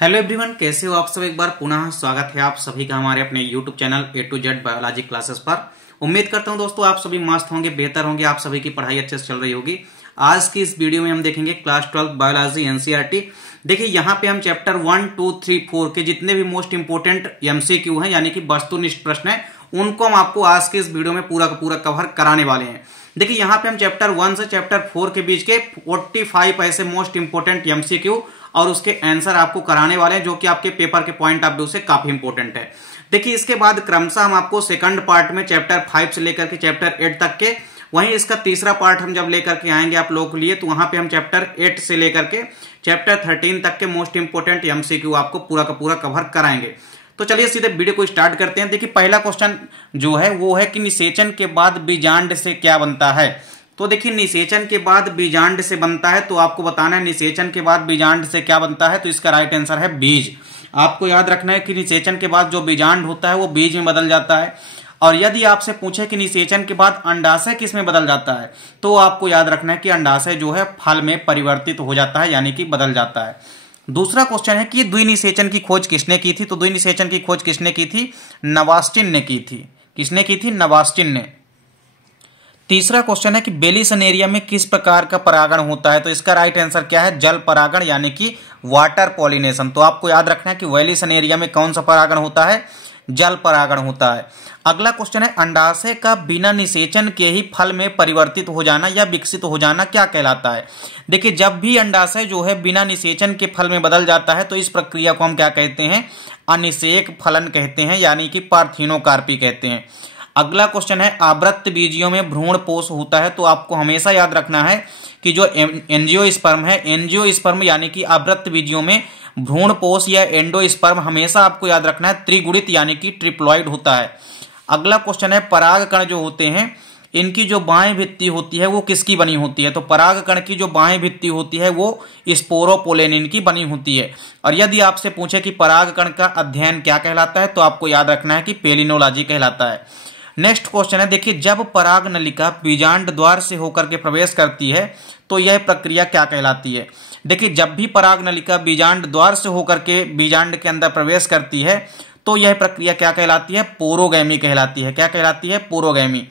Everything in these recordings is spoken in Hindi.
हेलो एवरीवन, कैसे हो आप सब। एक बार पुनः स्वागत है आप सभी का हमारे अपने YouTube channel A to Z biology classes पर। उम्मीद करता हूं दोस्तों आप सभी मस्त होंगे, बेहतर होंगे, आप सभी की पढ़ाई अच्छे से चल रही होगी। आज की इस वीडियो में हम देखेंगे क्लास 12 बायोलॉजी एनसीईआरटी। देखिए यहाँ पे हम चैप्टर 1, 2, 3, 4 के जितने भी मोस्ट इंपोर्टेंट एमसीक्यू हैं यानी कि वस्तुनिष्ठ प्रश्न है, उनको हम आपको आज के इस वीडियो में पूरा का पूरा कवर कराने वाले हैं। देखिए यहाँ पे हम चैप्टर 1 से चैप्टर 4 के बीच के 45 ऐसे मोस्ट इंपोर्टेंट एमसीक्यू और उसके आंसर आपको कराने वाले हैं, जो कि आपके पेपर के पॉइंट ऑफ व्यू से काफी इंपॉर्टेंट है। देखिए इसके बाद क्रमशः हम आपको सेकंड पार्ट में चैप्टर 5 से लेकर के चैप्टर 8 तक के, वहीं इसका तीसरा पार्ट हम जब लेकर के आएंगे आप लोगों के लिए, तो वहां पे हम चैप्टर 8 से लेकर के चैप्टर 13 तक के मोस्ट इंपोर्टेंट एमसीक्यू आपको पूरा का पूरा कवर कराएंगे। तो चलिए सीधे वीडियो को स्टार्ट करते हैं। देखिए पहला क्वेश्चन जो है वो है कि निषेचन के बाद बीजांड से क्या बनता है। तो देखिए निषेचन के बाद बीजांड से बनता है, तो आपको बताना है निषेचन के बाद बीजांड से क्या बनता है। तो इसका राइट आंसर है बीज। आपको याद रखना है कि निषेचन के बाद जो बीजांड होता है वो बीज में बदल जाता है। और यदि आपसे पूछे कि निषेचन के बाद अंडाशय किस में बदल जाता है, तो आपको याद रखना है कि अंडाशय जो है फल में परिवर्तित हो जाता है, यानी कि बदल जाता है। दूसरा क्वेश्चन है कि द्विनिषेचन की खोज किसने की थी। तो द्विनिषेचन की खोज किसने की थी? नवास्टिन ने की थी। किसने की थी? नवास्टिन ने। तीसरा क्वेश्चन है कि बेलिसनेरिया में किस प्रकार का परागण होता है। तो इसका राइट आंसर क्या है? जल परागण, यानी कि वाटर पॉलिनेशन। तो आपको याद रखना है कि बेलिसनेरिया में कौन सा परागण होता है? जल परागण होता है। अगला क्वेश्चन है अंडाशय का बिना निषेचन के ही फल में परिवर्तित हो जाना या विकसित हो जाना क्या कहलाता है। देखिए जब भी अंडाशय जो है बिना निषेचन के फल में बदल जाता है तो इस प्रक्रिया को हम क्या कहते हैं? अनिषेक फलन कहते हैं, यानी कि पार्थिनोकार्पी कहते हैं। अगला क्वेश्चन है आवृत्त बीजियों में भ्रूण पोष होता है। तो आपको हमेशा याद रखना है कि जो एंजियोस्पर्म है, एंजियोस्पर्म यानी कि आवृत्त बीजियों में भ्रूण पोष या एंडोस्पर्म हमेशा आपको याद रखना है त्रिगुणित यानी कि ट्रिप्लॉइड होता है। अगला क्वेश्चन है परागकण जो होते हैं इनकी जो बाएं भित्ति होती है वो किसकी बनी होती है। तो परागकण की जो बाएं भित्ति होती है वो स्पोरोपोलेनिन की बनी होती है। और यदि आपसे पूछे कि परागकण का अध्ययन क्या कहलाता है, तो आपको याद रखना है कि पेलिनोलॉजी कहलाता है। नेक्स्ट क्वेश्चन है, देखिए जब पराग नलिका बीजांड द्वार से होकर के प्रवेश करती है तो यह प्रक्रिया क्या कहलाती है। देखिए जब भी पराग नलिका बीजांड द्वार से होकर के बीजांड के अंदर प्रवेश करती है तो यह प्रक्रिया क्या कहलाती है? पोरोगैमी कहलाती है। क्या कहलाती है? पोरोगैमी।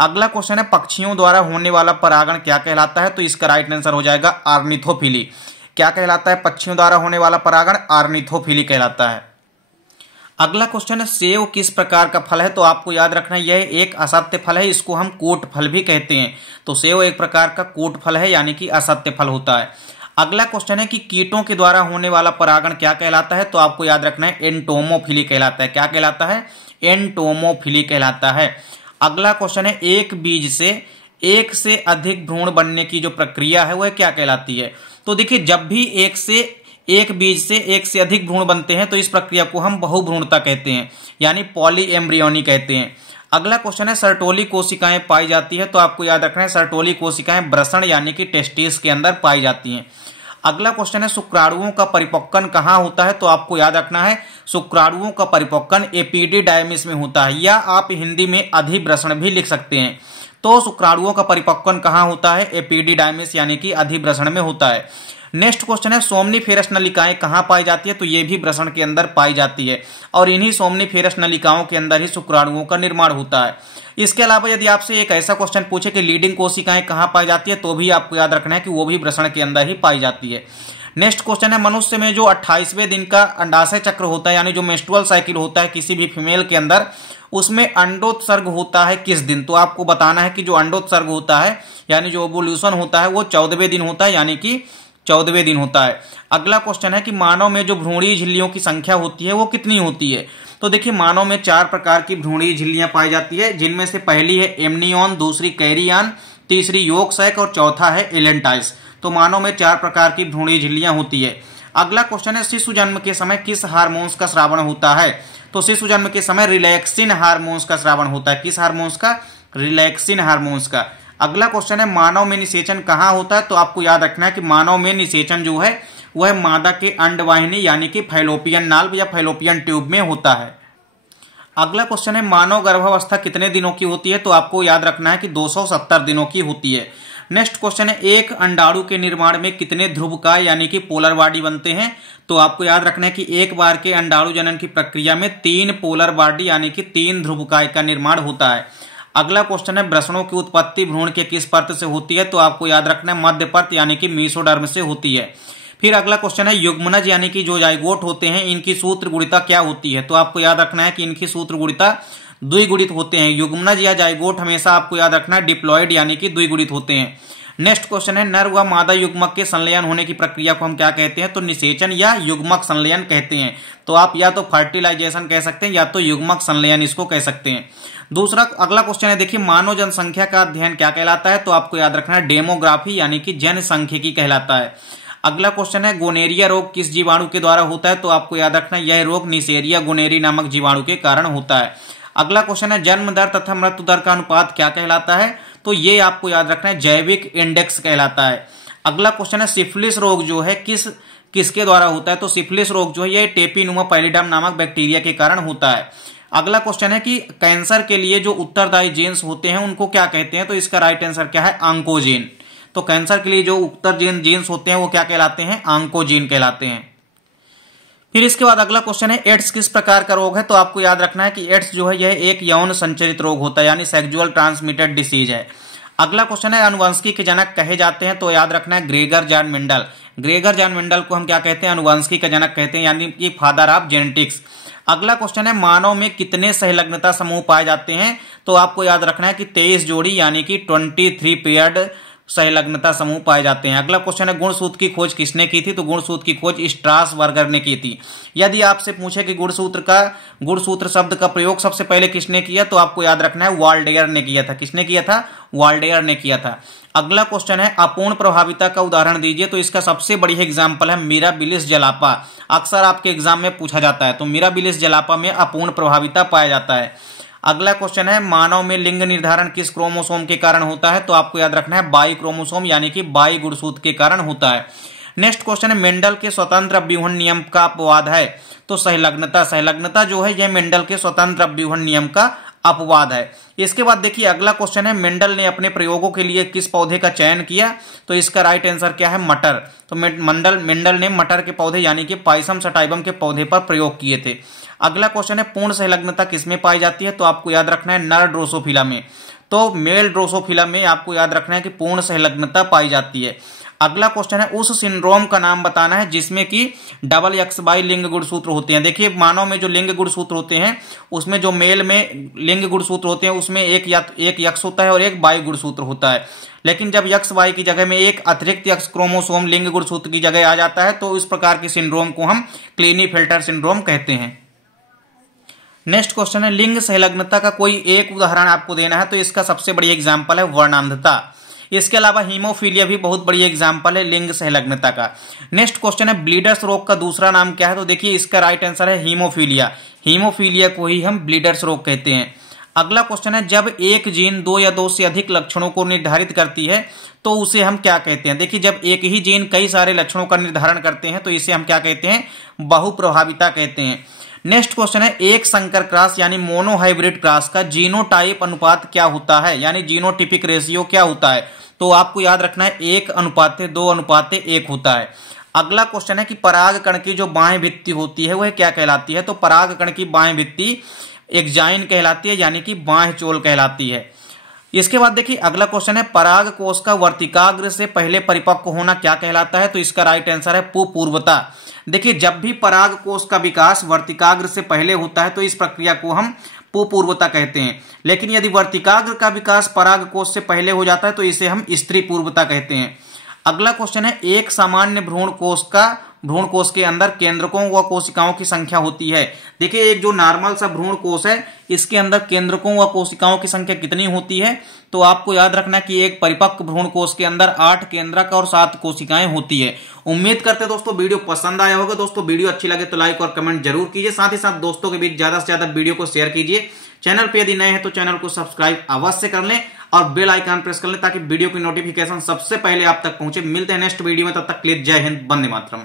अगला क्वेश्चन है पक्षियों द्वारा होने वाला परागण क्या कहलाता है। तो इसका राइट आंसर हो जाएगा आर्निथोफिली। क्या कहलाता है? पक्षियों द्वारा होने वाला परागण आर्निथोफिली कहलाता है। अगला क्वेश्चन है सेव किस प्रकार का फल है। तो आपको याद रखना है यह एक असत्य फल है, इसको हम कोट फल भी कहते हैं। तो सेव एक प्रकार का कोट फल है, यानी कि असत्य फल होता है। अगला क्वेश्चन है कि कीटों के द्वारा होने वाला परागण क्या कहलाता है। तो आपको याद रखना है एंटोमोफिली कहलाता है। क्या कहलाता है? एंटोमोफिली कहलाता है। अगला क्वेश्चन है एक बीज से एक से अधिक भ्रूण बनने की जो प्रक्रिया है वह क्या कहलाती है। तो देखिए जब भी एक बीज से एक से अधिक भ्रूण बनते हैं तो इस प्रक्रिया को हम बहुभ्रूणता कहते हैं, यानी पॉली एम्ब्रियोनी कहते हैं। अगला क्वेश्चन है सर्टोली कोशिकाएं पाई जाती है। तो आपको याद रखना है सर्टोली कोशिकाएं वृषण यानी कि टेस्टिस के अंदर पाई जाती हैं। अगला क्वेश्चन है शुक्राणुओं का परिपक्वन कहाँ होता है। तो आपको याद रखना है शुक्राणुओं का परिपक्वन एपिडिडायमिस में होता है, या आप हिंदी में अधिवृषण भी लिख सकते हैं। तो शुक्राणुओं का परिपक्वन कहाँ होता है? एपिडिडायमिस यानी कि अधिवृषण में होता है। नेक्स्ट क्वेश्चन है सोमनीफेरस नलिकाएं कहाँ पाई जाती है। तो ये भी वृषण के अंदर पाई जाती है, और इन्हीं सोमनीफेरस नलिकाओं के अंदर ही शुक्राणुओं का निर्माण होता है। इसके अलावा यदि आपसे एक ऐसा क्वेश्चन पूछे कि लीडिंग कोशिकाएं कहाँ पाई जाती है, तो भी आपको याद रखना है कि वो भी वृषण के अंदर ही पाई जाती है। नेक्स्ट क्वेश्चन है मनुष्य में जो 28वें दिन का अंडाशय चक्र होता है, यानी जो मेंस्ट्रुअल साइकिल होता है किसी भी फीमेल के अंदर, उसमें अंडोत्सर्ग होता है किस दिन। तो आपको बताना है कि जो अंडोत्सर्ग होता है यानी जो ओवुलेशन होता है वो 14वें दिन होता है, यानी कि 14वें दिन होता है। अगला क्वेश्चन है कि मानव में जो भ्रूणीय झिल्लियों की संख्या होती है वो कितनी होती है। तो देखिए मानव में 4 प्रकार की भ्रूणीय झिल्लियां पाई जाती है, जिनमें से पहली है एमनियन, दूसरी कैरियन, तीसरी योग सैक और चौथा है एलेंटाइस। तो मानव में 4 प्रकार की भ्रूणीय झिल्लियां होती है। अगला क्वेश्चन है शिशु जन्म के समय किस हार्मोन्स का स्रावण होता है। तो शिशु जन्म के समय रिलैक्सिन हार्मोन्स का स्रावण होता है। किस हार्मोन्स का? रिलैक्सिन हार्मोन्स का। अगला क्वेश्चन है मानव में निषेचन कहाँ होता है। तो आपको याद रखना है कि मानव में निषेचन जो है वह मादा के अंडवाहिनी यानी कि फैलोपियन नाल्व या फैलोपियन ट्यूब में होता है। अगला क्वेश्चन है मानव गर्भावस्था कितने दिनों की होती है। तो आपको याद रखना है कि 270 दिनों की होती है। नेक्स्ट क्वेश्चन है, एक अंडाणु के निर्माण में कितने ध्रुवकाय यानी कि पोलर बॉडी बनते हैं? तो आपको याद रखना है कि एक बार के अंडाणु जनन की प्रक्रिया में 3 पोलर बॉडी यानी कि 3 ध्रुवकाय का निर्माण होता है। अगला क्वेश्चन है, वृषणों की उत्पत्ति भ्रूण के किस परत से होती है? तो आपको याद रखना है मध्य परत यानी कि मेसोडर्म से होती है। फिर अगला क्वेश्चन है, युग्मनज यानी कि जो जाइगोट होते हैं इनकी सूत्र गुणिता क्या होती है? तो आपको याद रखना है कि इनकी सूत्र गुणिता द्विगुणित होते हैं। युग्मनज या जाइगोट हमेशा आपको याद रखना है डिप्लॉयड यानी कि द्विगुणित होते हैं। नेक्स्ट क्वेश्चन है, नर व मादा युग्मक के संलयन होने की प्रक्रिया को हम क्या कहते हैं? तो निषेचन या युग्मक संलयन कहते हैं। तो आप या तो फर्टिलाइजेशन कह सकते हैं या तो युग्मक संलयन इसको कह सकते हैं। दूसरा अगला क्वेश्चन है, देखिए मानव जनसंख्या का अध्ययन क्या कहलाता है? तो आपको याद रखना है डेमोग्राफी यानी कि जनसांख्यिकी कहलाता है। अगला क्वेश्चन है, गोनेरिया रोग किस जीवाणु के द्वारा होता है? तो आपको याद रखना है यह रोग निसेरिया गोनेरी नामक जीवाणु के कारण होता है। अगला क्वेश्चन है, जन्म दर तथा मृत्यु दर का अनुपात क्या कहलाता है? तो ये आपको याद रखना है जैविक इंडेक्स कहलाता है। अगला क्वेश्चन है, सिफिलिस रोग जो है किसके द्वारा होता है? तो सिफिलिस रोग जो है ये टेपिनुमा पैलिडम नामक बैक्टीरिया के कारण होता है। अगला क्वेश्चन है कि कैंसर के लिए जो उत्तरदायी जीन्स होते हैं उनको क्या कहते हैं? तो इसका राइट आंसर क्या है? ऑन्कोजीन। तो कैंसर के लिए जो उत्तरदायी जीन्स होते हैं वो क्या कहलाते हैं? ऑन्कोजीन कहलाते हैं। फिर इसके बाद अगला क्वेश्चन है, एड्स किस प्रकार का रोग है? तो आपको याद रखना है कि एड्स जो है यह एक यौन संचरित रोग होता है यानी सेक्सुअल ट्रांसमिटेड डिसीज है। अगला क्वेश्चन है, अनुवंशिकी के जनक कहे जाते हैं? तो याद रखना है Gregor John Mendel. Gregor John Mendel को हम क्या कहते हैं? अनुवंशिकी का जनक कहते हैं यानी कि फादर ऑफ जेनेटिक्स। अगला क्वेश्चन है, मानव में कितने सहलग्नता समूह पाए जाते हैं? तो आपको याद रखना है कि 23 जोड़ी यानी कि 23 पेयर्ड सहलग्नता समूह पाए जाते हैं। अगला क्वेश्चन है, गुणसूत्र की खोज किसने की थी? तो गुणसूत्र की खोज स्ट्रासबर्गर ने की थी। यदि आपसे पूछे कि गुणसूत्र शब्द का प्रयोग सबसे पहले किसने किया? तो आपको याद रखना है वाल्डेयर ने किया था। किसने किया था? वाल्डेयर ने किया था। अगला क्वेश्चन है, अपूर्ण प्रभाविता का उदाहरण दीजिए। तो इसका सबसे बड़ी एग्जाम्पल है मिराबिलिस जलापा। अक्सर आपके एग्जाम में पूछा जाता है। तो मिराबिलिस जलापा में अपूर्ण प्रभाविता पाया जाता है। अगला क्वेश्चन है, मानव में लिंग निर्धारण किस क्रोमोसोम के कारण होता है? तो आपको याद रखना है बाई क्रोमोसोम यानी कि बाई गुणसूत्र के कारण होता है। नेक्स्ट क्वेश्चन है, मेंडल के स्वतंत्र अभ्यूहन नियम का अपवाद है? तो सहलग्नता जो है यह मेंडल के स्वतंत्र अभ्यूहन नियम का अपवाद है। इसके बाद देखिए अगला क्वेश्चन है, मेंडल ने अपने प्रयोगों के लिए किस पौधे का चयन किया? तो इसका राइट आंसर क्या है? मटर। तो मेंडल ने मटर के पौधे यानी कि पाइसम सटाइवम के पौधे पर प्रयोग किए थे। अगला क्वेश्चन है, पूर्ण सहलग्नता किसमें पाई जाती है? तो आपको याद रखना है नर ड्रोसोफिला में। तो मेल ड्रोसोफिला में आपको याद रखना है कि पूर्ण सहलग्नता पाई जाती है। अगला क्वेश्चन है, उस सिंड्रोम का नाम बताना है जिसमें कि डबल XY लिंग गुणसूत्र होते हैं। देखिए मानव में जो लिंग गुणसूत्र होते हैं उसमें जो मेल में लिंग गुणसूत्र होते हैं उसमें एक X होता है और एक Y गुणसूत्र होता है। लेकिन जब XY की जगह में एक अतिरिक्त X क्रोमोसोम लिंग गुणसूत्र की जगह आ जाता है तो इस प्रकार के सिंड्रोम को हम क्लीनीफेल्टर सिंड्रोम कहते हैं। नेक्स्ट क्वेश्चन है, लिंग सहलग्नता का कोई एक उदाहरण आपको देना है। तो इसका सबसे बड़ी एग्जाम्पल है वर्णांधता। इसके अलावा हीमोफीलिया भी बहुत बड़ी एग्जाम्पल है लिंग सहलग्नता का। नेक्स्ट क्वेश्चन है, ब्लीडर्स रोग का दूसरा नाम क्या है? तो देखिए इसका राइट आंसर है हीमोफीलिया। हीमोफीलिया को ही हम ब्लीडर्स रोग कहते हैं। अगला क्वेश्चन है, जब एक जीन 2 या 2 से अधिक लक्षणों को निर्धारित करती है तो उसे हम क्या कहते हैं? देखिए जब एक ही जीन कई सारे लक्षणों का निर्धारण करते हैं तो इसे हम क्या कहते हैं? बहुप्रभाविता कहते हैं। नेक्स्ट क्वेश्चन है, एक संकर क्रॉस यानी मोनोहाइब्रिड क्रॉस का जीनोटाइप अनुपात क्या होता है? यानी जीनोटिपिक रेशियो क्या होता है? तो आपको याद रखना है 1:2:1 होता है। अगला क्वेश्चन है कि पराग कण की जो बाएं भित्ति होती है वह क्या कहलाती है? तो पराग कण की बाएं भित्ति एक्जाइन कहलाती है यानी कि बाह्य चोल कहलाती है। इसके बाद देखिए अगला क्वेश्चन है, पराग कोष का वर्तिकाग्र से पहले परिपक्व होना क्या कहलाता है? तो इसका राइट आंसर है पुपूर्वता। देखिए जब भी पराग कोष का विकास वर्तिकाग्र से पहले होता है तो इस प्रक्रिया को हम पुपूर्वता कहते हैं। लेकिन यदि वर्तिकाग्र का विकास पराग कोष से पहले हो जाता है तो इसे हम स्त्री पूर्वता कहते हैं। अगला क्वेश्चन है, एक सामान्य भ्रूण कोष के अंदर केंद्रकों व कोशिकाओं की संख्या होती है। देखिए एक जो नॉर्मल सा भ्रूण कोष है इसके अंदर केंद्रकों व कोशिकाओं की संख्या कितनी होती है? तो आपको याद रखना कि एक परिपक्व भ्रूण कोष के अंदर 8 केंद्रक और 7 कोशिकाएं होती है। उम्मीद करते हैं दोस्तों वीडियो पसंद आया होगा। दोस्तों वीडियो अच्छी लगे तो लाइक और कमेंट जरूर कीजिए। साथ ही साथ दोस्तों के बीच ज्यादा से ज्यादा वीडियो को शेयर कीजिए। चैनल पे यदि नए हैं तो चैनल को सब्सक्राइब अवश्य कर लें और बेल आइकन प्रेस कर लें ताकि वीडियो की नोटिफिकेशन सबसे पहले आप तक पहुंचे। मिलते हैं नेक्स्ट वीडियो में, तब तक के लिए जय हिंद, वंदे मातरम।